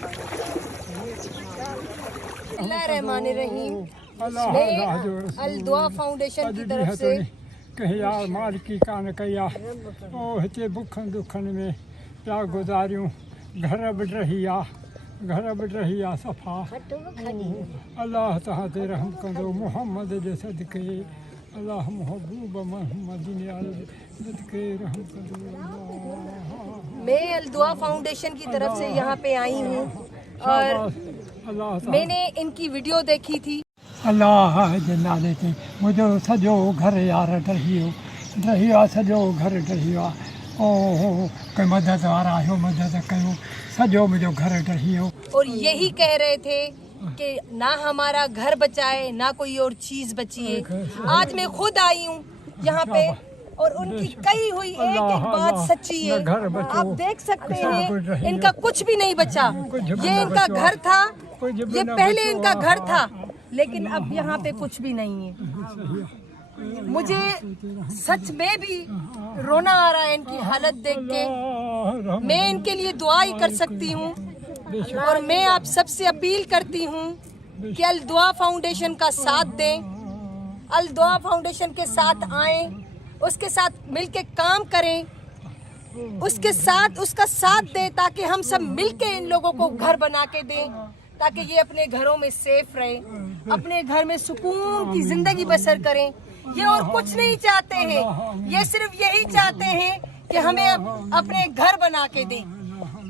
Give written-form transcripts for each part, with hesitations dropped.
बिस्मिल्लाहिर्रहमानिर्रहीम। अल दुआ फाउंडेशन की तरफ से यार माल की कान कया ओ हिते बुखन दुखन में क्या गुजारियूं घर बि रही आ सफ़ा अल्लाह तहां ते रहम कंदो मोहम्मद जे सदके अल्लाह महबूब मोहम्मद सदके रहम कंदो। मैं अल दुआ फाउंडेशन की तरफ से यहाँ पे आई हूँ और मैंने इनकी वीडियो देखी थी। अल्लाह जे नाले ते मुंहिंजो सॼो घर यार ॾही वियो आहे, सॼो घर ॾही वियो आहे। ओ कोई मदद वारा आयो, मदद कयो, सॼो मुंहिंजो घर ॾही वियो। और यही कह रहे थे कि ना हमारा घर बचाए ना कोई और चीज बची है। आज मैं खुद आई हूँ यहाँ पे और उनकी कही हुई एक एक बात सच्ची है। आप देख सकते हैं इनका कुछ भी नहीं बचा। ये इनका घर था, ये पहले इनका घर था, लेकिन अब यहाँ पे कुछ भी नहीं है। मुझे सच में भी रोना आ रहा है इनकी हालत देख के। मैं इनके लिए दुआ ही कर सकती हूँ और मैं आप सबसे अपील करती हूँ कि अल दुआ फाउंडेशन का साथ दें, अल दुआ फाउंडेशन के साथ आएं, उसके साथ मिलके काम करें, उसका साथ दें ताकि हम सब मिलके इन लोगों को घर बना के दें, ताकि ये अपने घरों में सेफ रहे, अपने घर में सुकून की जिंदगी बसर करें। ये और कुछ नहीं चाहते हैं, ये सिर्फ यही चाहते हैं कि हमें अपने घर बना के दें।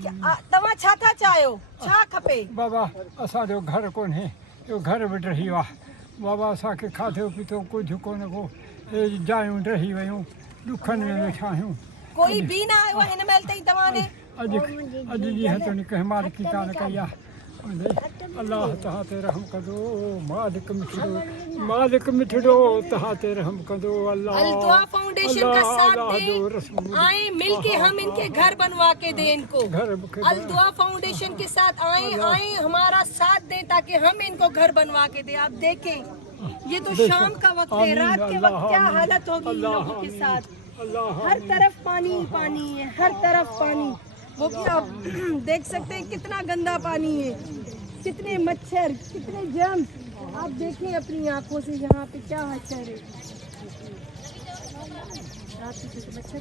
तव्हां छा था चाहियो, छा खपे? बाबा असांजो घर कोन्हे, इहो घर बि ॾही वियो आहे। बाबा असांखे खाधो पीतो कुझु कोन को, जायूं ॾही वियूं, ॾुखनि में वेठा आहियूं। कोई बि न आयो आहे हिन महिल ताईं तव्हां ॾे? अॼु ॾींहं ताईं कंहिं मालिकी कान कई आहे। अल्लाह तहां ते रहम कंदो, मालिक मिठड़ो तहां ते रहम कंदो। अल्लाह अल दुआ फाउंडेशन का साथ दें, आए मिलके हम इनके घर बनवा के दें इनको। अल दुआ फाउंडेशन के साथ आए हमारा साथ दें ताकि हम इनको घर बनवा के दें। आप देखें ये तो शाम का वक्त है, रात के वक्त क्या हालत होगी इन लोगों के साथ। हर तरफ पानी पानी है, हर तरफ पानी। वो भी आप देख सकते हैं कितना गंदा पानी है, कितने मच्छर, कितने जर्म्स। आप देखें अपनी आंखों से यहाँ पे क्या मच्छर है। रात को मच्छर